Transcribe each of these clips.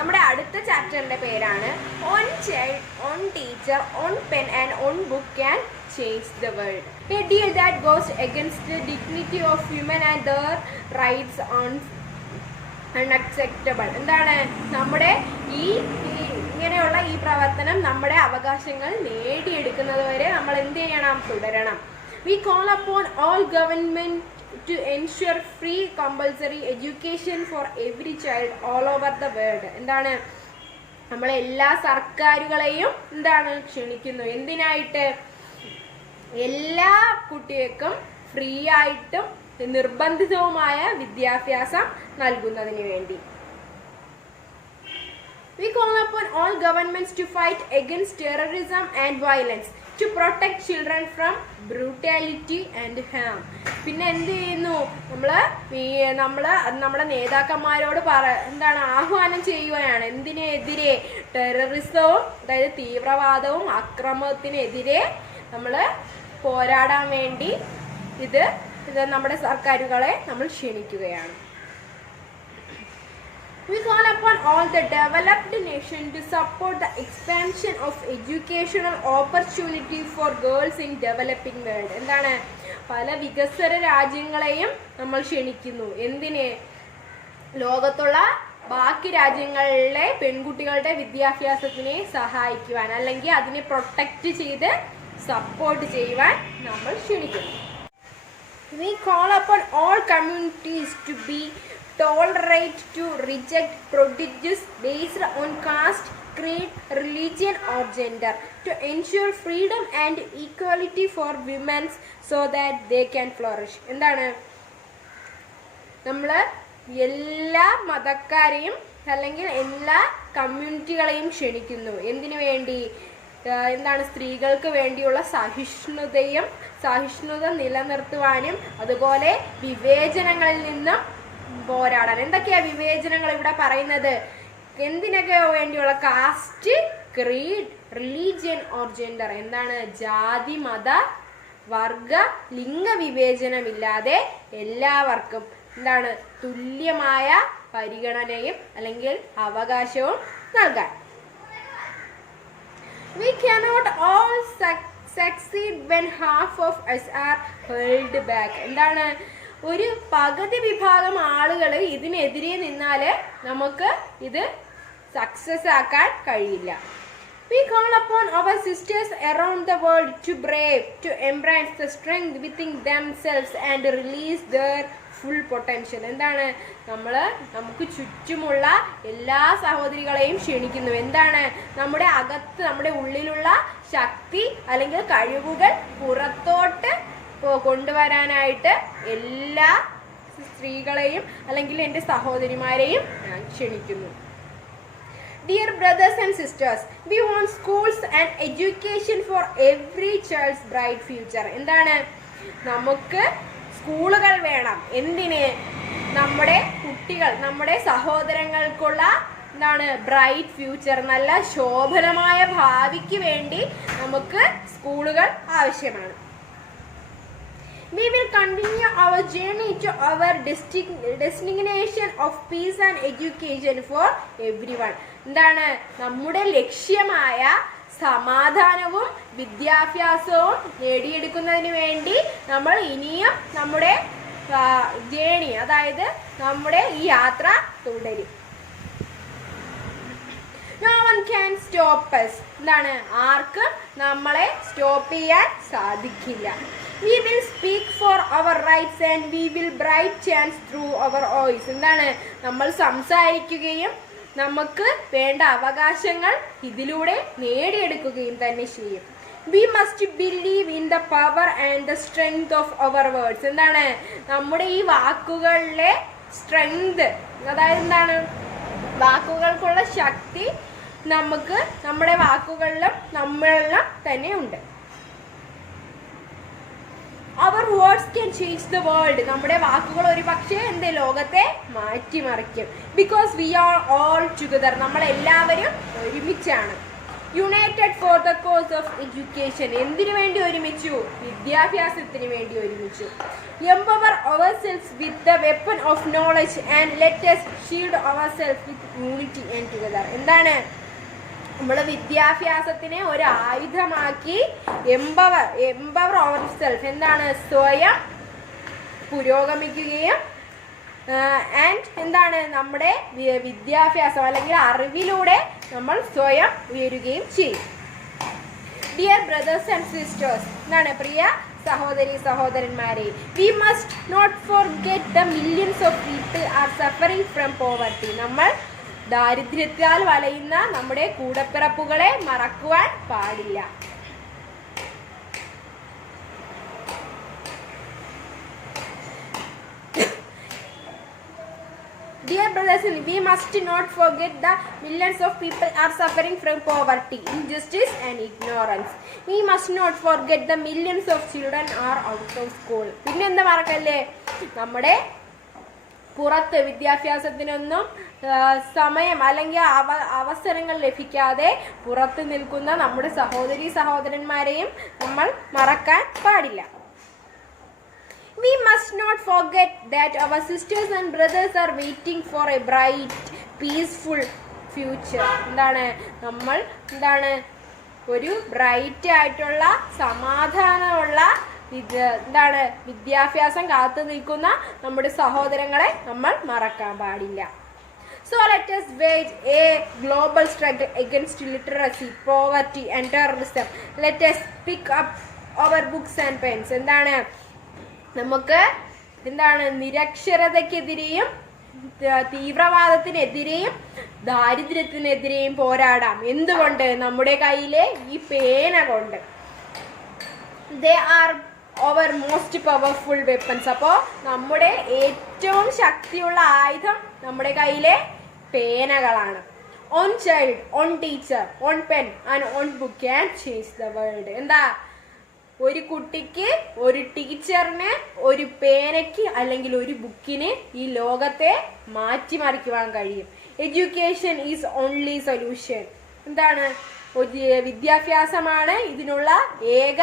നമ്മുടെ അടുത്ത ചാപ്റ്ററിന്റെ പേരാണ് on child, one teacher, one pen and one book can change the world. A deal that goes against the dignity of human and there rights unacceptable. എന്താണ് നമ്മുടെ ഇങ്ങനെയുള്ള ഈ പ്രവർത്തനം നമ്മുടെ അവകാശങ്ങൾ നേടിയെടുക്കുന്നത് വരെ നമ്മൾ എന്ത് ചെയ്യണം? തുടരണം. We call upon all government to ensure free compulsory education for every child all over the world. എന്താണ് നമ്മൾ എല്ലാ സർക്കാരുകളെയും എന്താണ് ക്ഷണിക്കുന്നു? എന്തിനായിട്ട്? എല്ലാ കുട്ടികൾക്കും ഫ്രീ ആയിട്ടും നിർബന്ധിതവുമായ വിദ്യാഭ്യാസം നൽകുന്നതിന് വേണ്ടി. We call upon all governments to fight against terrorism and violence, to protect children from brutality and harm. പിന്നെ എന്ത് ചെയ്യുന്നു? നമ്മുടെ നേതാക്കന്മാരോട് എന്താണ് ആഹ്വാനം ചെയ്യുകയാണ്. എന്തിനെതിരെ? ടെററിസവും അതായത് തീവ്രവാദവും അക്രമത്തിനെതിരെ നമ്മൾ പോരാടാൻ വേണ്ടി ഇത് നമ്മുടെ സർക്കാരുകളെ നമ്മൾ ക്ഷണിക്കുകയാണ്. We call upon all the developed nations to support the expansion of educational opportunity for girls in developing world. എന്താണ് പല വികസ്വര രാജ്യങ്ങളെയും നമ്മൾ ക്ഷണിക്കുന്നു. എന്തിന്? ലോകത്തുള്ള ബാക്കി രാജ്യങ്ങളിലെ പെൺകുട്ടികളുടെ വിദ്യാഭ്യാസത്തിനെ സഹായിക്കുവാൻ അല്ലെങ്കിൽ അതിനെ പ്രൊട്ടക്റ്റ് ചെയ്ത് സപ്പോർട്ട് ചെയ്യുവാൻ നമ്മൾ ക്ഷണിക്കുന്നു. We call upon all communities to be tolerate, to reject prejudice based on caste, creed, religion or gender, to ensure freedom and equality for women so that they can flourish. എന്താണ് നമ്മൾ എല്ലാ മതക്കാരെയും അല്ലെങ്കിൽ എല്ലാ കമ്മ്യൂണിറ്റികളെയും ക്ഷണിക്കുന്നു. എന്തിനു വേണ്ടി? എന്താണ് സ്ത്രീകൾക്ക് വേണ്ടിയുള്ള സഹിഷ്ണുത നിലനിർത്തുവാനും അതുപോലെ വിവേചനങ്ങളിൽ നിന്നും പോരാടാൻ. എന്തൊക്കെയാ വിവേചനങ്ങൾ ഇവിടെ പറയുന്നത്? എന്തിനൊക്കെ വേണ്ടിയുള്ള? Caste, creed, religion or gender. എന്താണ്? ജാതി, മത, വർഗ, ലിംഗ വിവേചനമില്ലാതെ എല്ലാവർക്കും എന്താണ് തുല്യമായ പരിഗണനയും അല്ലെങ്കിൽ അവകാശവും നൽകാൻ. We cannot all succeed when half of us are held back. എന്താണ് ഒരു പകുതി വിഭാഗം ആളുകൾ ഇതിനെതിരെ നിന്നാൽ നമുക്ക് ഇത് സക്സസ് ആക്കാൻ കഴിയില്ല. We call upon our sisters around the world to brave, to embrace the strength within themselves and release their full potential. എന്താണ് നമുക്ക് ചുറ്റുമുള്ള എല്ലാ സഹോദരികളെയും ക്ഷണിക്കുന്നു. എന്താണ് നമ്മുടെ അകത്ത് നമ്മുടെ ഉള്ളിലുള്ള ശക്തി അല്ലെങ്കിൽ കഴിവുകൾ പുറത്തോട്ട് കൊണ്ടുവരാനായിട്ട് എല്ലാ സ്ത്രീകളെയും അല്ലെങ്കിൽ എൻ്റെ സഹോദരിമാരെയും ഞാൻ ക്ഷണിക്കുന്നു. Dear brothers and sisters, we want schools and education for every child's bright future. എന്താണ് നമുക്ക് സ്കൂളുകൾ വേണം. എന്തിന്? നമ്മുടെ കുട്ടികൾ നമ്മുടെ സഹോദരങ്ങൾക്കുള്ള എന്താണ് ബ്രൈറ്റ് ഫ്യൂച്ചർ, നല്ല ശോഭനമായ ഭാവിക്ക് വേണ്ടി നമുക്ക് സ്കൂളുകൾ ആവശ്യമാണ്. We will continue our journey to our destination of peace and education for everyone. എന്താണ് നമ്മുടെ ലക്ഷ്യമായ സമാധാനവും വിദ്യാഭ്യാസവും നേടിയെടുക്കുന്നതിന് വേണ്ടി നമ്മൾ ഇനിയും നമ്മുടെ ജേണി അതായത് നമ്മുടെ ഈ യാത്ര തുടരും. No one can stop us. എന്താണ് ആർക്കും നമ്മളെ സ്റ്റോപ്പ് ചെയ്യാൻ സാധിക്കില്ല. We will speak for our rights and we will bright chance through our voice. എന്താണ് നമ്മൾ സംസാരിക്കുകയും നമുക്ക് വേണ്ട അവകാശങ്ങൾ ഇതിലൂടെ നേടിയെടുക്കുകയും തന്നെ ചെയ്യും. We must believe in the power and the strength of our words. എന്താണ് നമ്മുടെ ഈ വാക്കുകളിലെ സ്ട്രെങ്ത് അതായത് എന്താണ് വാക്കുകൾക്കുള്ള ശക്തി നമുക്ക് നമ്മുടെ വാക്കുകളിലും നമ്മളിലും തന്നെ ഉണ്ട്. Our words can change the world. നമ്മുടെ വാക്കുകൾ ഒരു പക്ഷേ ലോകത്തെ മാറ്റിമറിക്കും. Because we are all together. നമ്മൾ എല്ലാവരും ഒരുമിച്ചാണ്. United for the cause of education. എന്തിനു വേണ്ടി ഒരുമിച്ചു? വിദ്യാഭ്യാസത്തിന് വേണ്ടി ഒരുമിച്ചു. Empower ourselves with the weapon of knowledge and let us shield ourselves with unity and together. എന്താണ്? നമ്മൾ വിദ്യാഭ്യാസത്തിനെ ഒരു ആയുധമാക്കി എംപവർ ourselves എന്താണ്? സ്വയം പുരോഗമിക്കുകയും ആൻഡ് എന്താണ്? നമ്മുടെ വിദ്യാഭ്യാസം അല്ലെങ്കിൽ അറിവിലൂടെ നമ്മൾ സ്വയം ഉയരുകയും ചെയ്യും. ഡിയർ ബ്രദേഴ്സ് ആൻഡ് സിസ്റ്റേഴ്സ്, എന്താണ്? പ്രിയ സഹോദരി സഹോദരന്മാരെ, we must not forget the millions of people are suffering from poverty. നമ്മൾ ദാരിദ്ര്യത്താൽ വലയുന്ന നമ്മുടെ കൂടപ്പിറപ്പുകളെ മറക്കുവാൻ പാടില്ല. Dear brothers, we must not forget the millions of people are suffering from poverty, injustice and ignorance. We must not forget the millions of children are out of school. പിന്നെ എന്താ മറക്കല്ലേ? നമ്മുടെ പുറത്ത് വിദ്യാഭ്യാസത്തിനൊന്നും സമയം അല്ലെങ്കിൽ അവസരങ്ങൾ ലഭിക്കാതെ പുറത്ത് നിൽക്കുന്ന നമ്മുടെ സഹോദരി സഹോദരന്മാരെയും നമ്മൾ മറക്കാൻ പാടില്ല. We must not forget that our sisters and brothers are waiting for a bright, peaceful future. എന്താണ്? നമ്മൾ എന്താണ്? ഒരു ബ്രൈറ്റ് ആയിട്ടുള്ള സമാധാനമുള്ള എന്താണ്? വിദ്യാഭ്യാസം കാത്തു നിൽക്കുന്ന നമ്മുടെ സഹോദരങ്ങളെ നമ്മൾ മറക്കാൻ പാടില്ല. So let us wage a global struggle against literacy, poverty and terrorism. Let us pick up our books and pens. എന്താണ്? നമുക്ക് എന്താണ്? നിരക്ഷരതയ്ക്കെതിരെയും തീവ്രവാദത്തിനെതിരെയും ദാരിദ്ര്യത്തിനെതിരെയും പോരാടാം. എന്തുകൊണ്ട്? നമ്മുടെ കയ്യിലെ ഈ പേന കൊണ്ട്. They are our most powerful weapons. അപ്പോൾ നമ്മുടെ ഏറ്റവും ശക്തിയുള്ള ആയുധം നമ്മുടെ കയ്യിലെ പേനകളാണ്. One child, one teacher, one pen and one book can change the world. എന്താ? ഒരു കുട്ടിക്ക്, ഒരു ടീച്ചറിന്, ഒരു പേനയ്ക്ക് അല്ലെങ്കിൽ ഒരു ബുക്കിന് ഈ ലോകത്തെ മാറ്റിമറിക്കുവാൻ കഴിയും. Education is only solution. എന്താണ്? വിദ്യാഭ്യാസമാണ് ഇതിനുള്ള ഏക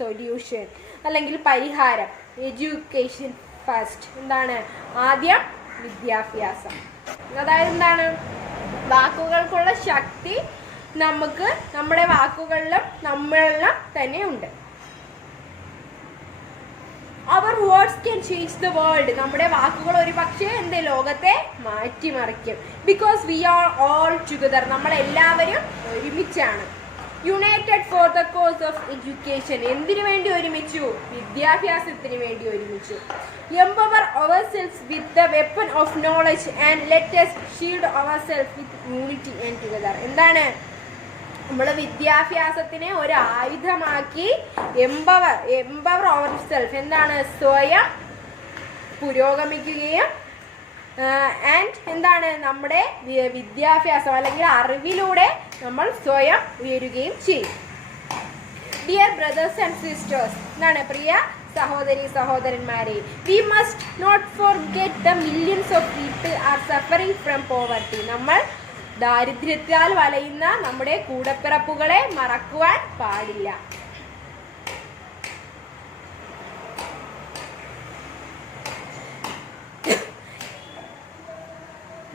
സൊല്യൂഷൻ അല്ലെങ്കിൽ പരിഹാരം. Education first. എന്താണ്? ആദ്യം വിദ്യാഭ്യാസം. അതായത് എന്താണ്? വാക്കുകൾക്കുള്ള ശക്തി നമുക്ക് നമ്മുടെ വാക്കുകളിലും നമ്മളിലും തന്നെ ഉണ്ട്. Our words can change the world. നമ്മുടെ വാക്കുകൾ ഒരു പക്ഷേ ലോകത്തെ മാറ്റിമറിക്കും. Because we are all together. നമ്മളെല്ലാവരും ഒരുമിച്ചാണ്. United for the cause of education. എന്തിനു വേണ്ടി ഒരുമിച്ചു? വിദ്യാഭ്യാസത്തിന് വേണ്ടി ഒരുമിച്ചു. Empower ourselves with the weapon of knowledge and let us shield ourselves with unity and together. എന്താണ്? നമ്മൾ വിദ്യാഭ്യാസത്തിനെ ഒരു ആയുധമാക്കി എംപവർ ourselves എന്താണ്? സ്വയം പുരോഗമിക്കുകയും ആൻഡ് എന്താണ്? നമ്മുടെ വിദ്യാഭ്യാസം അല്ലെങ്കിൽ അറിവിലൂടെ നമ്മൾ സ്വയം ഉയരുകയും ചെയ്യും. ഡിയർ ബ്രദേഴ്സ് ആൻഡ് സിസ്റ്റേഴ്സ്, എന്താണ്? പ്രിയ സഹോദരി സഹോദരന്മാരെ, we must not forget the millions of people are suffering from poverty. നമ്മൾ ദാരിദ്ര്യത്താൽ വലയുന്ന നമ്മുടെ കൂടപ്പിറപ്പുകളെ മറക്കുവാൻ പാടില്ല.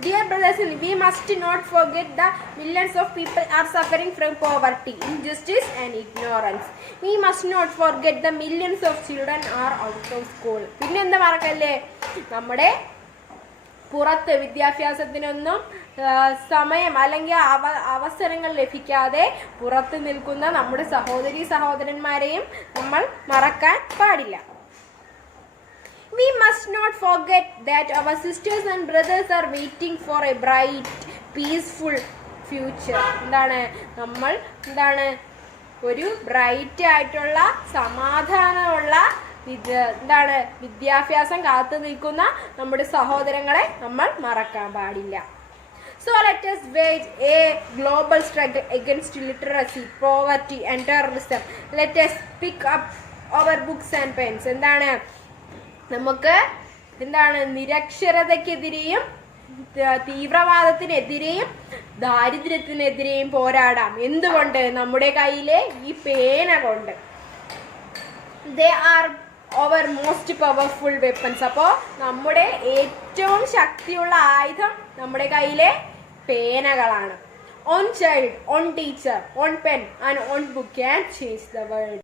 Dear brothers, we must not forget the millions of people are suffering from poverty, injustice and ignorance. We must not forget the millions of children are out of school. പിന്നെ എന്താ മറക്കല്ലേ? നമ്മുടെ പുറത്ത് വിദ്യാഭ്യാസത്തിനൊന്നും സമയം അല്ലെങ്കിൽ അവസരങ്ങൾ ലഭിക്കാതെ പുറത്ത് നിൽക്കുന്ന നമ്മുടെ സഹോദരി സഹോദരന്മാരെയും നമ്മൾ മറക്കാൻ പാടില്ല. We must not forget that our sisters and brothers are waiting for a bright, peaceful future. എന്താണ്? നമ്മൾ എന്താണ്? ഒരു ബ്രൈറ്റ് ആയിട്ടുള്ള സമാധാനമുള്ള എന്താണ്? വിദ്യാഭ്യാസം കാത്തു നിൽക്കുന്ന നമ്മുടെ സഹോദരങ്ങളെ നമ്മൾ മറക്കാൻ പാടില്ല. So let us wage a global struggle against literacy, poverty and terrorism. Let us pick up our books and pens. എന്താണ്? നമുക്ക് എന്താണ്? നിരക്ഷരതയ്ക്കെതിരെയും തീവ്രവാദത്തിനെതിരെയും ദാരിദ്ര്യത്തിനെതിരെയും പോരാടാം. എന്തുകൊണ്ട്? നമ്മുടെ കയ്യിലെ ഈ പേന കൊണ്ട്. They are our most powerful weapons. അപ്പോൾ നമ്മുടെ ഏറ്റവും ശക്തിയുള്ള ആയുധം നമ്മുടെ കയ്യിലെ പേനകളാണ്. One child, one teacher, one pen and one book can change the world.